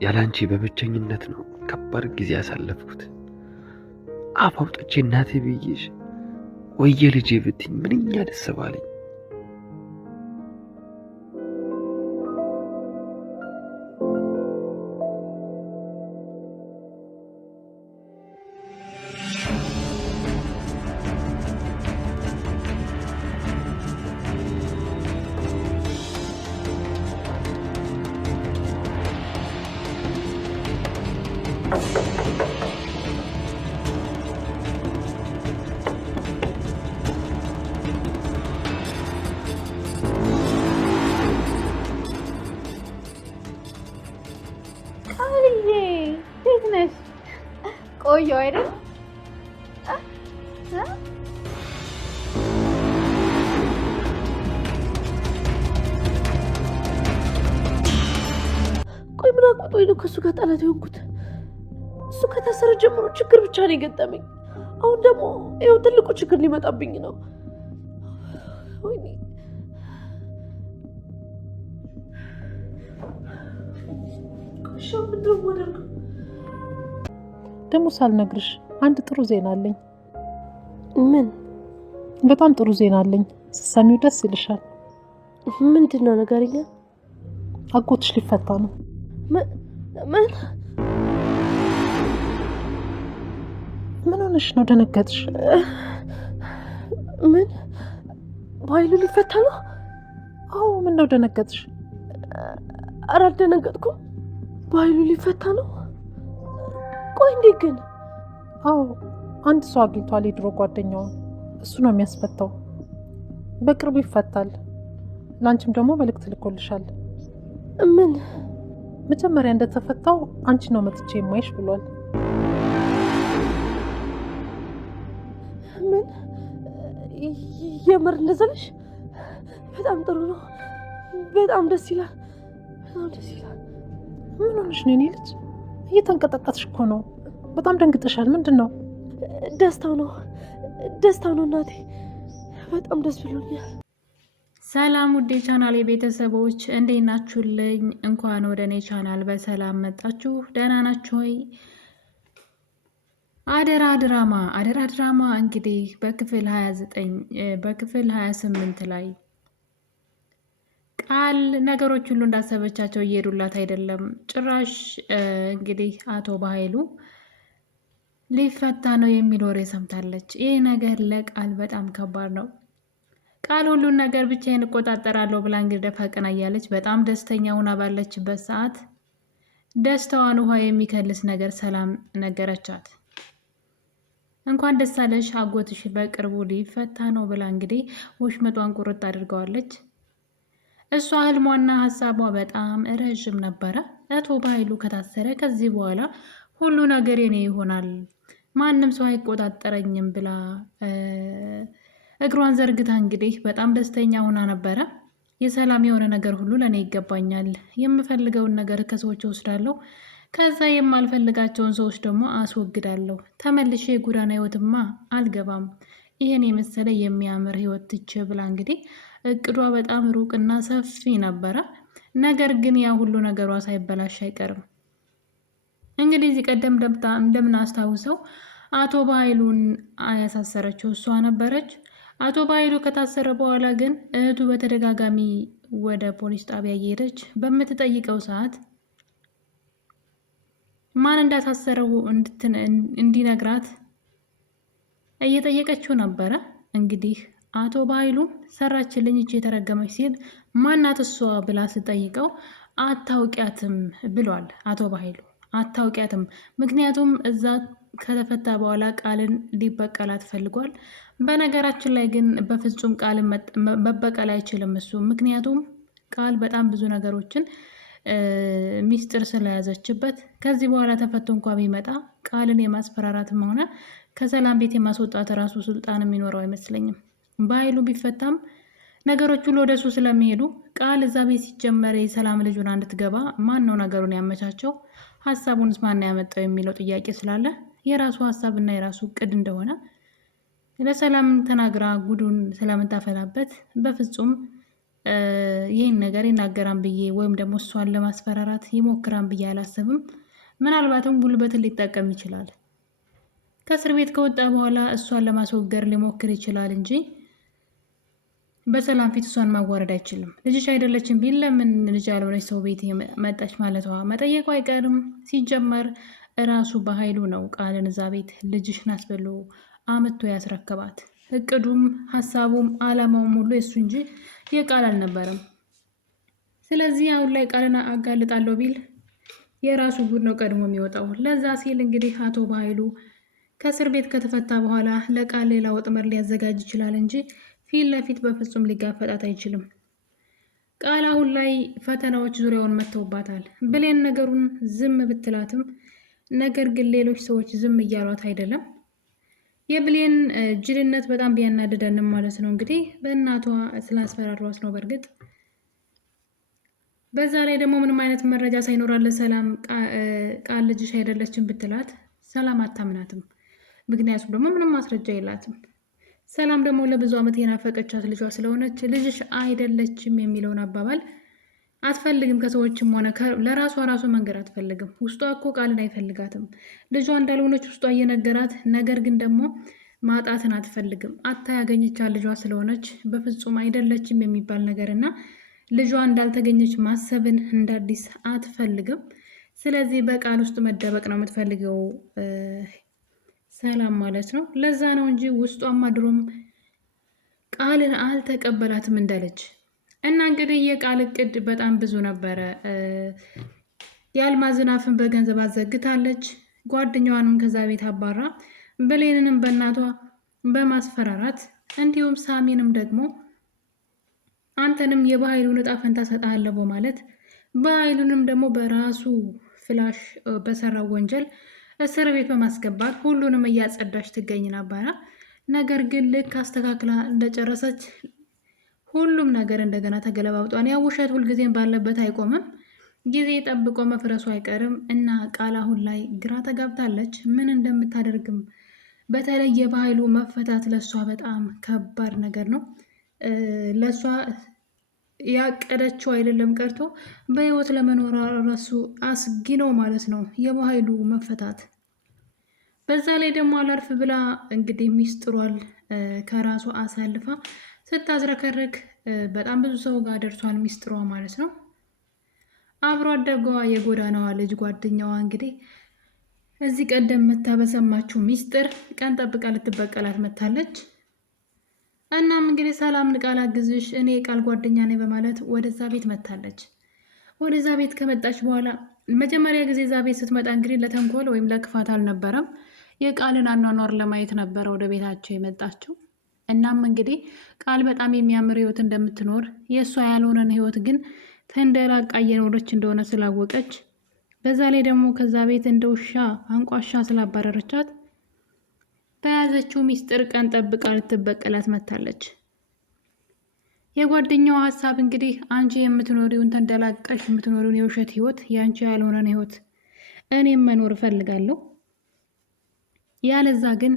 ያላንቺ በብቸኝነት ነው ከባድ ጊዜ ያሳለፍኩት። አፍ አውጥቼ እናቴ ብዬሽ ወየ ልጄ ብትኝ ምንኛ ደስ ባለኝ። ቆየሁ አይደል? ቆይ ምን አቁጦኝ ነው ከሱ ጋር ጠላት የሆንኩት? እሱ ከታሰረ ጀምሮ ችግር ብቻ ነው የገጠመኝ። አሁን ደግሞ ይኸው ትልቁ ችግር ሊመጣብኝ ነው። ወይኔ ደግሞ ሳልነግርሽ አንድ ጥሩ ዜና አለኝ። ምን? በጣም ጥሩ ዜና አለኝ። ስትሰሚው ደስ ይልሻል። ምንድነው? ንገሪኝ። አጎትሽ ሊፈታ ነው። ምን ሆነሽ ነው? ደነገጥሽ? ምን? በኃይሉ ሊፈታ ነው? አዎ። ምን ነው ደነገጥሽ? ኧረ አልደነገጥኩም። በኃይሉ ሊፈታ ነው? ቆይ እንዴት ግን? አዎ አንድ ሰው አግኝቷል፣ የድሮ ጓደኛውን። እሱ ነው የሚያስፈታው። በቅርቡ ይፈታል። ላንቺም ደግሞ መልእክት ልኮልሻል። ምን? መጀመሪያ እንደተፈታው አንቺ ነው መጥቼ የማይሽ ብሏል። ምን? የምር እንደዛ ነሽ? በጣም ጥሩ ነው። በጣም ደስ ይላል። በጣም ደስ ይላል። ምን ሆነሽ ነው? እኔ ልጅ እየተንቀጠቀጥሽ እኮ ነው። በጣም ደንግጠሻል። ምንድን ነው? ደስታው ነው እናቴ። በጣም ደስ ብሎኛል። ሰላም ውዴ ቻናል የቤተሰቦች እንዴት ናችሁልኝ? እንኳን ወደ እኔ ቻናል በሰላም መጣችሁ። ደህና ናችሁ ወይ? አደራ ድራማ እንግዲህ በክፍል 28 ላይ ቃል ነገሮች ሁሉ እንዳሰበቻቸው እየሄዱላት አይደለም። ጭራሽ እንግዲህ አቶ በኃይሉ ሊፈታ ነው የሚል ወሬ ሰምታለች። ይህ ነገር ለቃል በጣም ከባድ ነው። ቃል ሁሉን ነገር ብቻዬን እቆጣጠራለሁ ብላ እንግዲህ ደፋ ቀና እያለች በጣም ደስተኛ ሆና ባለችበት ሰዓት ደስታዋን ውሃ የሚከልስ ነገር ሰላም ነገረቻት። እንኳን ደስ አለሽ አጎትሽ በቅርቡ ሊፈታ ነው ብላ እንግዲህ ወሽመጧን ቁርጥ አድርገዋለች። እሷ ህልሟና ሀሳቧ በጣም ረዥም ነበረ። አቶ በኃይሉ ከታሰረ ከዚህ በኋላ ሁሉ ነገር የኔ ይሆናል፣ ማንም ሰው አይቆጣጠረኝም ብላ እግሯን ዘርግታ እንግዲህ በጣም ደስተኛ ሆና ነበረ። የሰላም የሆነ ነገር ሁሉ ለእኔ ይገባኛል፣ የምፈልገውን ነገር ከሰዎች ወስዳለሁ፣ ከዛ የማልፈልጋቸውን ሰዎች ደግሞ አስወግዳለሁ፣ ተመልሼ የጎዳና ህይወትማ አልገባም፣ ይህን የመሰለ የሚያምር ህይወት ትቼ ብላ እንግዲህ እቅዷ በጣም ሩቅና ሰፊ ነበረ። ነገር ግን ያ ሁሉ ነገሯ ሳይበላሽ አይቀርም። እንግዲህ እዚህ ቀደም እንደምናስታውሰው አቶ በኃይሉን ያሳሰረችው እሷ ነበረች። አቶ በኃይሉ ከታሰረ በኋላ ግን እህቱ በተደጋጋሚ ወደ ፖሊስ ጣቢያ እየሄደች በምትጠይቀው ሰዓት ማን እንዳሳሰረው እንዲነግራት እየጠየቀችው ነበረ። እንግዲህ አቶ በኃይሉ ሰራችልኝ እቺ የተረገመች ሲል ማናት እሷ ብላ ስጠይቀው አታውቂያትም ብሏል። አቶ በኃይሉ አታውቂያትም፣ ምክንያቱም እዛ ከተፈታ በኋላ ቃልን ሊበቀላት ፈልጓል። በነገራችን ላይ ግን በፍጹም ቃልን መበቀል አይችልም እሱ፣ ምክንያቱም ቃል በጣም ብዙ ነገሮችን ሚስጥር ስለያዘችበት ከዚህ በኋላ ተፈቶ እንኳ ቢመጣ ቃልን የማስፈራራትም ሆነ ከሰላም ቤት የማስወጣት ራሱ ስልጣን የሚኖረው አይመስለኝም። በኃይሉ ቢፈታም ነገሮች ሁሉ ወደሱ ስለሚሄዱ ቃል እዛ ቤት ሲጀመር የሰላም ልጁን እንድትገባ ማን ነው ነገሩን ያመቻቸው? ሀሳቡንስ ማን ያመጣው የሚለው ጥያቄ ስላለ የራሱ ሀሳብና የራሱ እቅድ እንደሆነ ለሰላም ተናግራ ጉዱን ስለምታፈላበት በፍጹም ይህን ነገር ይናገራን ብዬ ወይም ደግሞ እሷን ለማስፈራራት ይሞክራን ብዬ አላስብም። ምናልባትም ጉልበትን ሊጠቀም ይችላል። ከእስር ቤት ከወጣ በኋላ እሷን ለማስወገድ ሊሞክር ይችላል እንጂ በሰላም ፊት እሷን ማዋረድ አይችልም። ልጅሽ አይደለችም ቢል ለምን ልጅ ያልሆነች ሰው ቤት መጣች ማለቷ መጠየቁ አይቀርም። ሲጀመር እራሱ በኃይሉ ነው ቃልን እዛ ቤት ልጅሽ ናት ብሎ አምጥቶ ያስረከባት። እቅዱም ሀሳቡም አላማውም ሁሉ የሱ እንጂ የቃል አልነበረም። ስለዚህ አሁን ላይ ቃልን አጋልጣለሁ ቢል የራሱ ጉድ ነው ቀድሞ የሚወጣው። ለዛ ሲል እንግዲህ አቶ በኃይሉ ከእስር ቤት ከተፈታ በኋላ ለቃል ሌላ ወጥመድ ሊያዘጋጅ ይችላል እንጂ ፊት ለፊት በፍጹም ሊጋፈጣት አይችልም። ቃል አሁን ላይ ፈተናዎች ዙሪያውን መጥተውባታል። ብሌን ነገሩን ዝም ብትላትም ነገር ግን ሌሎች ሰዎች ዝም እያሏት አይደለም። የብሌን ጅልነት በጣም ቢያናድደንም ማለት ነው እንግዲህ በእናቷ ስላስፈራሯት ነው። በእርግጥ በዛ ላይ ደግሞ ምንም አይነት መረጃ ሳይኖራለ ሰላም ቃል ልጅሽ አይደለችም ብትላት ሰላም አታምናትም። ምክንያቱም ደግሞ ምንም ማስረጃ የላትም። ሰላም ደግሞ ለብዙ ዓመት የናፈቀቻት ልጇ ስለሆነች ልጅሽ አይደለችም የሚለውን አባባል አትፈልግም። ከሰዎችም ሆነ ለራሷ ራሱ መንገድ አትፈልግም። ውስጧ እኮ ቃልን አይፈልጋትም። ልጇ እንዳልሆነች ውስጧ እየነገራት፣ ነገር ግን ደግሞ ማጣትን አትፈልግም። አታ ያገኘቻት ልጇ ስለሆነች በፍጹም አይደለችም የሚባል ነገር እና ልጇ እንዳልተገኘች ማሰብን እንደ አዲስ አትፈልግም። ስለዚህ በቃል ውስጥ መደበቅ ነው የምትፈልገው ሰላም ማለት ነው። ለዛ ነው እንጂ ውስጧማ ድሮም ቃልን አልተቀበላትም እንዳለች እና እንግዲህ የቃል እቅድ በጣም ብዙ ነበረ። የአልማዝን አፍን በገንዘብ አዘግታለች። ጓደኛዋንም ከዛ ቤት አባራ፣ ብሌንንም በእናቷ በማስፈራራት እንዲሁም ሳሚንም ደግሞ አንተንም የበኃይሉን እጣ ፈንታ ሰጥሃለሁ በማለት በኃይሉንም ደግሞ በራሱ ፍላሽ በሰራው ወንጀል እስር ቤት በማስገባት ሁሉንም እያጸዳች ትገኝ ነበረ። ነገር ግን ልክ አስተካክላ እንደጨረሰች ሁሉም ነገር እንደገና ተገለባብጧል። ያ ውሸት ሁልጊዜም ባለበት አይቆምም፣ ጊዜ ጠብቆ መፍረሱ አይቀርም እና ቃል አሁን ላይ ግራ ተጋብታለች። ምን እንደምታደርግም በተለይ የበኃይሉ መፈታት ለእሷ በጣም ከባድ ነገር ነው። ለእሷ ያቀደችው አይደለም ቀርቶ በህይወት ለመኖር ራሱ አስጊ ነው ማለት ነው የበኃይሉ መፈታት። በዛ ላይ ደግሞ አላርፍ ብላ እንግዲህ ሚስጥሯል ከራሷ አሳልፋ ስታዝረከረክ በጣም ብዙ ሰው ጋር ደርሷል ሚስጥሯ ማለት ነው። አብሮ አደጓ የጎዳናዋ ልጅ ጓደኛዋ እንግዲህ እዚህ ቀደም መታ በሰማችው ሚስጥር ቀን ጠብቃ ልትበቀላት መታለች። እናም እንግዲህ ሰላም ቃል አግዝሽ እኔ ቃል ጓደኛ ነኝ በማለት ወደዛ ቤት መታለች። ወደዛ ቤት ከመጣች በኋላ መጀመሪያ ጊዜ እዛ ቤት ስትመጣ እንግዲህ ለተንኮል ወይም ለክፋት አልነበረም፣ የቃልን አኗኗር ለማየት ነበረ ወደ ቤታቸው የመጣችው። እናም እንግዲህ ቃል በጣም የሚያምር ህይወት እንደምትኖር የእሷ ያልሆነን ህይወት ግን ተንደላቃ እየኖረች እንደሆነ ስላወቀች፣ በዛ ላይ ደግሞ ከዛ ቤት እንደ ውሻ አንቋሻ ስላባረረቻት በያዘችው ሚስጥር ቀን ጠብቃ ልትበቀላት መታለች። የጓደኛዋ ሀሳብ እንግዲህ አንቺ የምትኖሪውን ተንደላቃሽ የምትኖሪውን የውሸት ህይወት የአንቺ ያልሆነን ህይወት እኔም መኖር እፈልጋለሁ፣ ያለዛ ግን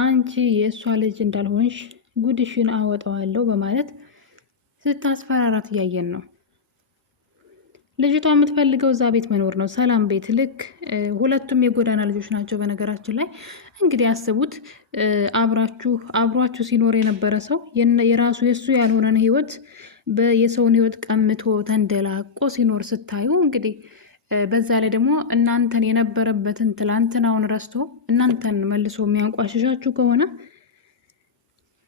አንቺ የእሷ ልጅ እንዳልሆንሽ ጉድሽን አወጣዋለሁ በማለት ስታስፈራራት እያየን ነው። ልጅቷ የምትፈልገው እዛ ቤት መኖር ነው፣ ሰላም ቤት። ልክ ሁለቱም የጎዳና ልጆች ናቸው። በነገራችን ላይ እንግዲህ አስቡት፣ አብሯችሁ ሲኖር የነበረ ሰው የራሱ የእሱ ያልሆነን ህይወት የሰውን ህይወት ቀምቶ ተንደላቆ ሲኖር ስታዩ እንግዲህ በዛ ላይ ደግሞ እናንተን የነበረበትን ትላንትናውን ረስቶ እናንተን መልሶ የሚያንቋሽሻችሁ ከሆነ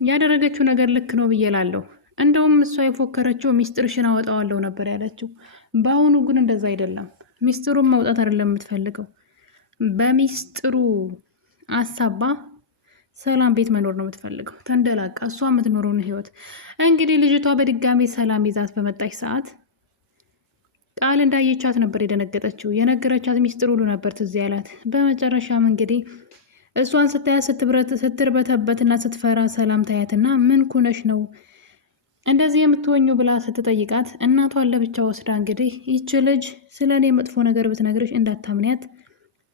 ያደረገችው ነገር ልክ ነው ብዬ እላለሁ። እንደውም እሷ የፎከረችው ሚስጥርሽን አወጣዋለሁ ነበር ያለችው። በአሁኑ ግን እንደዛ አይደለም። ሚስጥሩን ማውጣት አይደለም የምትፈልገው፣ በሚስጥሩ አሳባ ሰላም ቤት መኖር ነው የምትፈልገው። ተንደላቃ እሷ የምትኖረውን ህይወት እንግዲህ ልጅቷ በድጋሚ ሰላም ይዛት በመጣች ሰዓት ቃል እንዳየቻት ነበር የደነገጠችው። የነገረቻት ሚስጥር ሁሉ ነበር ትዝ ያላት። በመጨረሻም እንግዲህ እሷን ስታያት ስትርበተበትና ስትፈራ ሰላም ታያትና ምን ኩነሽ ነው እንደዚህ የምትወኙ ብላ ስትጠይቃት እናቷን ለብቻ ወስዳ እንግዲህ ይች ልጅ ስለ እኔ መጥፎ ነገር ብትነግርሽ እንዳታምንያት፣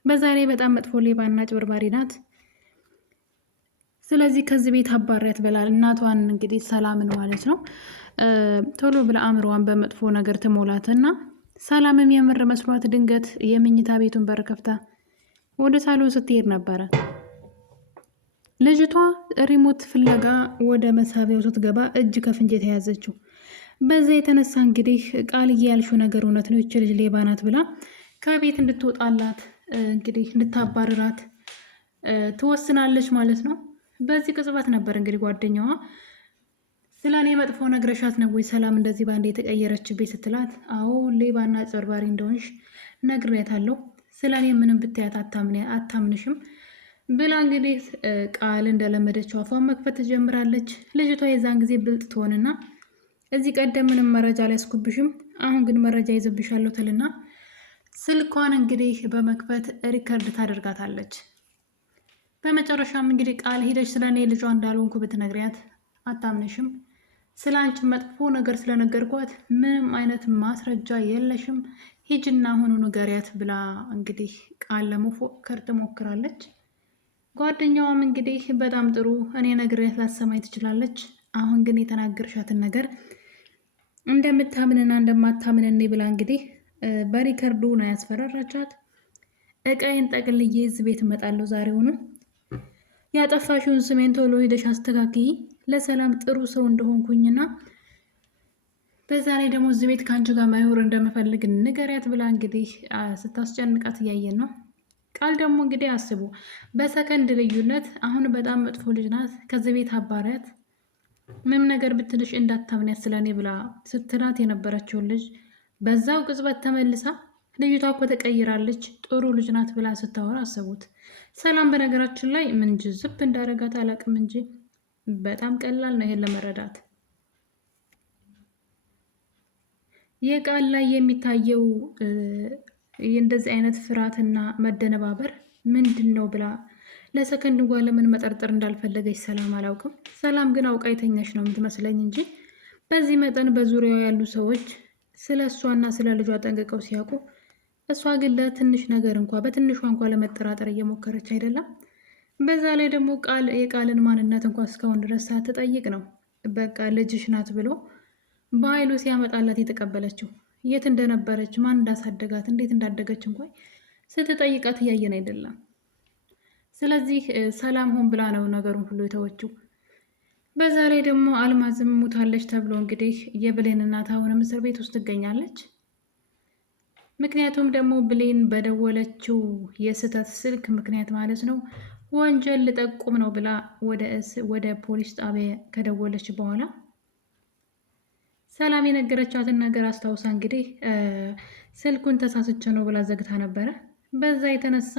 በዛ ላይ በጣም መጥፎ ሌባና ጭበርባሪ ናት፣ ስለዚህ ከዚህ ቤት አባሪያት ብላል እናቷን እንግዲህ ሰላምን ማለት ነው። ቶሎ ብላ አእምሮዋን በመጥፎ ነገር ትሞላትና ሰላምም የምር መስሏት ድንገት የመኝታ ቤቱን በር ከፍታ ወደ ሳሎን ስትሄድ ነበረ። ልጅቷ ሪሞት ፍለጋ ወደ መሳቢያው ስትገባ እጅ ከፍንጅ የተያዘችው። በዛ የተነሳ እንግዲህ ቃልዬ ያልሽው ነገር እውነት ነው፣ ይች ልጅ ሌባ ናት ብላ ከቤት እንድትወጣላት እንግዲህ እንድታባርራት ትወስናለች ማለት ነው። በዚህ ቅጽበት ነበር እንግዲህ ጓደኛዋ ስለ እኔ መጥፎ ነግረሻት ነው ወይ ሰላም እንደዚህ ባንዴ የተቀየረችብኝ ስትላት፣ አዎ ሌባና አጭበርባሪ እንደሆንሽ ነግሬያታለሁ፣ ስለ እኔ ምንም ብታያት አታምንሽም ብላ እንግዲህ ቃል እንደለመደችው አፏን መክፈት ትጀምራለች። ልጅቷ የዛን ጊዜ ብልጥ ትሆንና እዚህ ቀደም ምንም መረጃ አልያዝኩብሽም፣ አሁን ግን መረጃ ይዘብሻለሁ ትልና ስልኳን እንግዲህ በመክፈት ሪከርድ ታደርጋታለች። በመጨረሻም እንግዲህ ቃል ሄደች ስለ እኔ ልጇ እንዳልሆንኩ ብትነግሪያት አታምንሽም፣ ስለ አንቺ መጥፎ ነገር ስለነገርኳት ምንም አይነት ማስረጃ የለሽም፣ ሂጅና አሁኑ ንገሪያት ብላ እንግዲህ ቃል ለመፎከር ትሞክራለች። ጓደኛዋም እንግዲህ በጣም ጥሩ እኔ ነግሬያት ላሰማኝ ትችላለች፣ አሁን ግን የተናገርሻትን ነገር እንደምታምንና እንደማታምን እኔ ብላ እንግዲህ በሪከርዱ ነው ያስፈራራቻት። እቃዬን ጠቅልዬ እዚህ ቤት እመጣለሁ ዛሬውኑ፣ ያጠፋሽውን ስሜን ቶሎ ሄደሽ አስተካክይ፣ ለሰላም ጥሩ ሰው እንደሆንኩኝና በዛ ላይ ደግሞ እዚህ ቤት ከአንቺ ጋር ማይሆር እንደምፈልግ ንገሪያት ብላ እንግዲህ ስታስጨንቃት እያየን ነው። ቃል ደግሞ እንግዲህ አስቡ፣ በሰከንድ ልዩነት አሁን በጣም መጥፎ ልጅ ናት፣ ከዚህ ቤት አባሪያት፣ ምንም ነገር ብትልሽ እንዳታምንያት ስለኔ ብላ ስትላት የነበረችውን ልጅ በዛው ቅጽበት ተመልሳ ልጅቷ እኮ ተቀይራለች፣ ጥሩ ልጅ ናት ብላ ስታወራ አሰቡት። ሰላም በነገራችን ላይ ምን ጅዝብ እንዳረጋት አላቅም እንጂ በጣም ቀላል ነው ይሄን ለመረዳት። የቃል ላይ የሚታየው እንደዚህ አይነት ፍርሃትና መደነባበር ምንድን ነው ብላ ለሰከንድ እንኳን ለምን መጠርጠር እንዳልፈለገች ሰላም አላውቅም። ሰላም ግን አውቃ የተኛች ነው የምትመስለኝ እንጂ በዚህ መጠን በዙሪያው ያሉ ሰዎች ስለ እሷና ስለ ልጇ ጠንቅቀው ሲያውቁ እሷ ግን ለትንሽ ነገር እንኳ በትንሿ እንኳ ለመጠራጠር እየሞከረች አይደለም። በዛ ላይ ደግሞ የቃልን ማንነት እንኳ እስካሁን ድረስ ሳትጠይቅ ነው በቃ ልጅሽ ናት ብሎ በኃይሉ ሲያመጣላት የተቀበለችው። የት እንደነበረች ማን እንዳሳደጋት እንዴት እንዳደገች እንኳን ስትጠይቃት እያየን አይደለም። ስለዚህ ሰላም ሆን ብላ ነው ነገሩን ሁሉ የተወችው። በዛ ላይ ደግሞ አልማዝም ሙታለች ተብሎ እንግዲህ የብሌን እናት አሁንም እስር ቤት ውስጥ ትገኛለች። ምክንያቱም ደግሞ ብሌን በደወለችው የስህተት ስልክ ምክንያት ማለት ነው ወንጀል ልጠቁም ነው ብላ ወደ ፖሊስ ጣቢያ ከደወለች በኋላ ሰላም የነገረቻትን ነገር አስታውሳ እንግዲህ ስልኩን ተሳስቼ ነው ብላ ዘግታ ነበረ። በዛ የተነሳ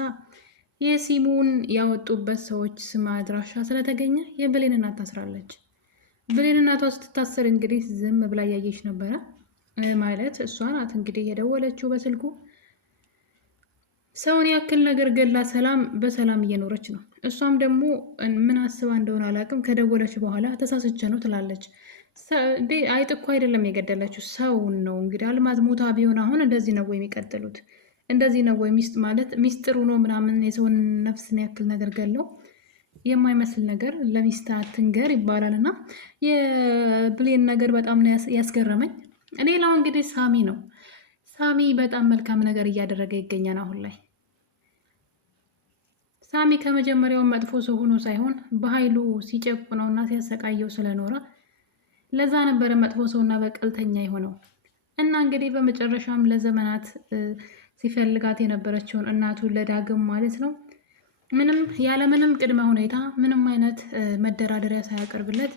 የሲሙን ያወጡበት ሰዎች ስም አድራሻ ስለተገኘ የብሌን እናት ታስራለች። ብሌን እናቷ ስትታሰር እንግዲህ ዝም ብላ እያየች ነበረ። ማለት እሷ ናት እንግዲህ የደወለችው በስልኩ። ሰውን ያክል ነገር ገላ ሰላም በሰላም እየኖረች ነው። እሷም ደግሞ ምን አስባ እንደሆነ አላውቅም ከደወለች በኋላ ተሳስቼ ነው ትላለች። አይጥ እኮ አይደለም የገደለችው ሰውን ነው። እንግዲህ አልማዝ ሞታ ቢሆን አሁን እንደዚህ ነው ወይ የሚቀጥሉት? እንደዚህ ነው ወይ ማለት ሚስጥሩ ነው ምናምን የሰውን ነፍስን ያክል ነገር ገለው የማይመስል ነገር ለሚስት አትንገር ይባላል። እና የብሌን ነገር በጣም ነው ያስገረመኝ። ሌላው እንግዲህ ሳሚ ነው። ሳሚ በጣም መልካም ነገር እያደረገ ይገኛል አሁን ላይ። ሳሚ ከመጀመሪያው መጥፎ ሰው ሆኖ ሳይሆን በኃይሉ ሲጨቁነው እና ሲያሰቃየው ስለኖረ ለዛ ነበረ መጥፎ ሰውና በቀልተኛ የሆነው። እና እንግዲህ በመጨረሻም ለዘመናት ሲፈልጋት የነበረችውን እናቱን ለዳግም ማለት ነው ያለምንም ቅድመ ሁኔታ ምንም አይነት መደራደሪያ ሳያቀርብለት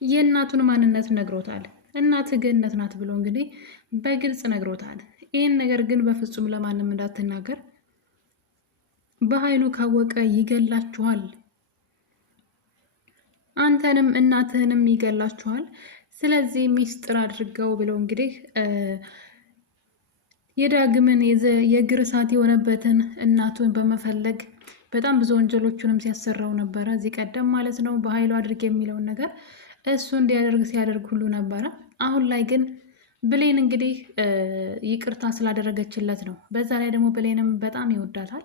የእናቱን ማንነት ነግሮታል። እናት ገነት ናት ብሎ እንግዲህ በግልጽ ነግሮታል። ይህን ነገር ግን በፍጹም ለማንም እንዳትናገር፣ በኃይሉ ካወቀ ይገላችኋል፣ አንተንም እናትህንም ይገላችኋል። ስለዚህ ሚስጥር አድርገው ብለው እንግዲህ የዳግምን የእግር እሳት የሆነበትን እናቱን በመፈለግ በጣም ብዙ ወንጀሎቹንም ሲያሰራው ነበረ እዚህ ቀደም ማለት ነው። በኃይሉ አድርግ የሚለውን ነገር እሱ እንዲያደርግ ሲያደርግ ሁሉ ነበረ። አሁን ላይ ግን ብሌን እንግዲህ ይቅርታ ስላደረገችለት ነው። በዛ ላይ ደግሞ ብሌንም በጣም ይወዳታል።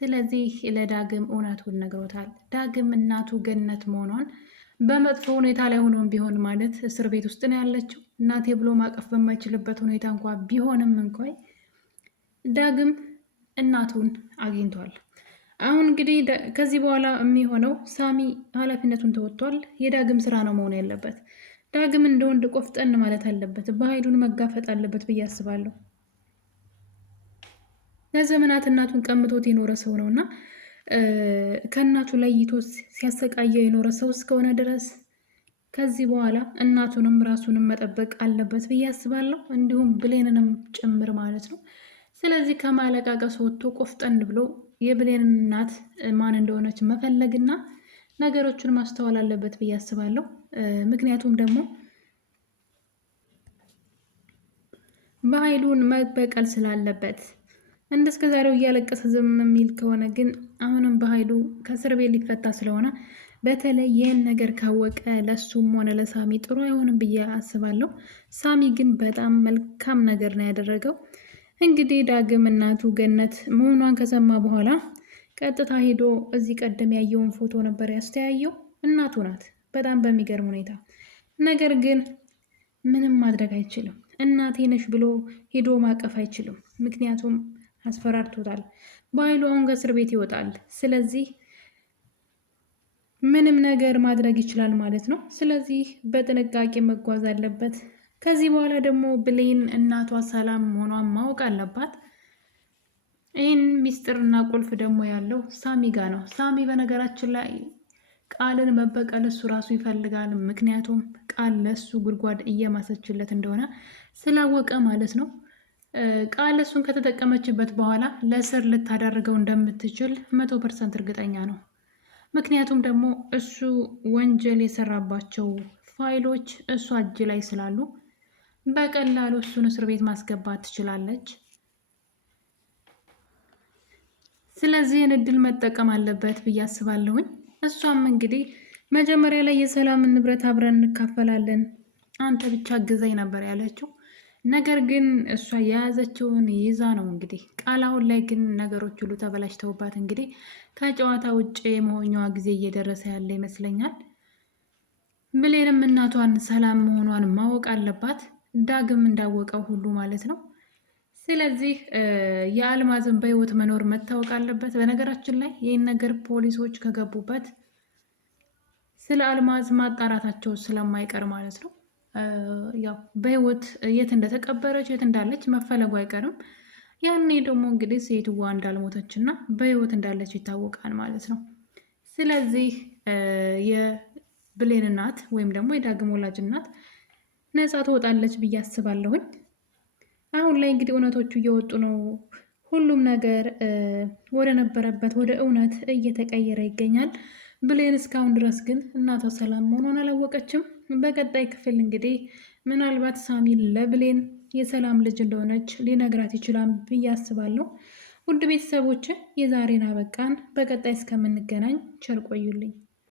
ስለዚህ ለዳግም እውነቱን ነግሮታል። ዳግም እናቱ ገነት መሆኗን በመጥፎ ሁኔታ ላይ ሆኖም ቢሆን ማለት እስር ቤት ውስጥ ነው ያለችው። እናቴ ብሎ ማቀፍ በማይችልበት ሁኔታ እንኳ ቢሆንም እንኳ ዳግም እናቱን አግኝቷል። አሁን እንግዲህ ከዚህ በኋላ የሚሆነው ሳሚ ኃላፊነቱን ተወጥቷል። የዳግም ስራ ነው መሆን ያለበት። ዳግም እንደ ወንድ ቆፍጠን ማለት አለበት። በኃይሉን መጋፈጥ አለበት ብዬ አስባለሁ። ለዘመናት እናቱን ቀምቶት የኖረ ሰው ነው እና ከእናቱ ለይቶ ሲያሰቃየው የኖረ ሰው እስከሆነ ድረስ ከዚህ በኋላ እናቱንም ራሱንም መጠበቅ አለበት ብዬ አስባለሁ። እንዲሁም ብሌንንም ጭምር ማለት ነው። ስለዚህ ከማለቃቀስ ወጥቶ ቆፍጠን ብሎ የብሌን እናት ማን እንደሆነች መፈለግና ነገሮችን ማስተዋል አለበት ብዬ አስባለሁ። ምክንያቱም ደግሞ በኃይሉን መበቀል ስላለበት እስከ ዛሬው እያለቀሰ ዝም የሚል ከሆነ ግን አሁንም በኃይሉ ከእስር ቤት ሊፈታ ስለሆነ በተለይ ይህን ነገር ካወቀ ለሱም ሆነ ለሳሚ ጥሩ አይሆንም ብዬ አስባለሁ። ሳሚ ግን በጣም መልካም ነገር ነው ያደረገው። እንግዲህ ዳግም እናቱ ገነት መሆኗን ከሰማ በኋላ ቀጥታ ሄዶ እዚህ ቀደም ያየውን ፎቶ ነበር ያስተያየው። እናቱ ናት በጣም በሚገርም ሁኔታ። ነገር ግን ምንም ማድረግ አይችልም። እናቴ ነሽ ብሎ ሄዶ ማቀፍ አይችልም። ምክንያቱም አስፈራርቶታል። በኃይሉ አሁን ከእስር ቤት ይወጣል። ስለዚህ ምንም ነገር ማድረግ ይችላል ማለት ነው። ስለዚህ በጥንቃቄ መጓዝ አለበት። ከዚህ በኋላ ደግሞ ብሌን እናቷ ሰላም መሆኗን ማወቅ አለባት። ይህን ሚስጥርና ቁልፍ ደግሞ ያለው ሳሚ ጋ ነው። ሳሚ በነገራችን ላይ ቃልን መበቀል እሱ ራሱ ይፈልጋል። ምክንያቱም ቃል ለሱ ጉድጓድ እየማሰችለት እንደሆነ ስላወቀ ማለት ነው። ቃል እሱን ከተጠቀመችበት በኋላ ለእስር ልታደርገው እንደምትችል 100% እርግጠኛ ነው። ምክንያቱም ደግሞ እሱ ወንጀል የሰራባቸው ፋይሎች እሷ እጅ ላይ ስላሉ በቀላሉ እሱን እስር ቤት ማስገባት ትችላለች። ስለዚህን እድል መጠቀም አለበት ብዬ አስባለሁኝ። እሷም እንግዲህ መጀመሪያ ላይ የሰላምን ንብረት አብረን እንካፈላለን፣ አንተ ብቻ ግዛኝ ነበር ያለችው። ነገር ግን እሷ የያዘችውን ይዛ ነው እንግዲህ ቃል። አሁን ላይ ግን ነገሮች ሁሉ ተበላሽተውባት እንግዲህ ከጨዋታ ውጭ የመሆኛዋ ጊዜ እየደረሰ ያለ ይመስለኛል። ብሌንም እናቷን ሰላም መሆኗን ማወቅ አለባት፣ ዳግም እንዳወቀው ሁሉ ማለት ነው። ስለዚህ የአልማዝን በህይወት መኖር መታወቅ አለበት። በነገራችን ላይ ይህን ነገር ፖሊሶች ከገቡበት ስለ አልማዝ ማጣራታቸው ስለማይቀር ማለት ነው ያው በህይወት የት እንደተቀበረች የት እንዳለች መፈለጉ አይቀርም። ያኔ ደግሞ እንግዲህ ሴትዋ እንዳልሞተች እና በህይወት እንዳለች ይታወቃል ማለት ነው። ስለዚህ የብሌን እናት ወይም ደግሞ የዳግም ወላጅ እናት ነፃ ትወጣለች ብዬ አስባለሁኝ። አሁን ላይ እንግዲህ እውነቶቹ እየወጡ ነው። ሁሉም ነገር ወደ ነበረበት ወደ እውነት እየተቀየረ ይገኛል። ብሌን እስካሁን ድረስ ግን እናቷ ሰላም መሆኗን አላወቀችም። በቀጣይ ክፍል እንግዲህ ምናልባት ሳሚ ለብሌን የሰላም ልጅ እንደሆነች ሊነግራት ይችላል ብዬ አስባለሁ። ውድ ቤተሰቦች የዛሬን አበቃን። በቀጣይ እስከምንገናኝ ቸር ቆዩልኝ።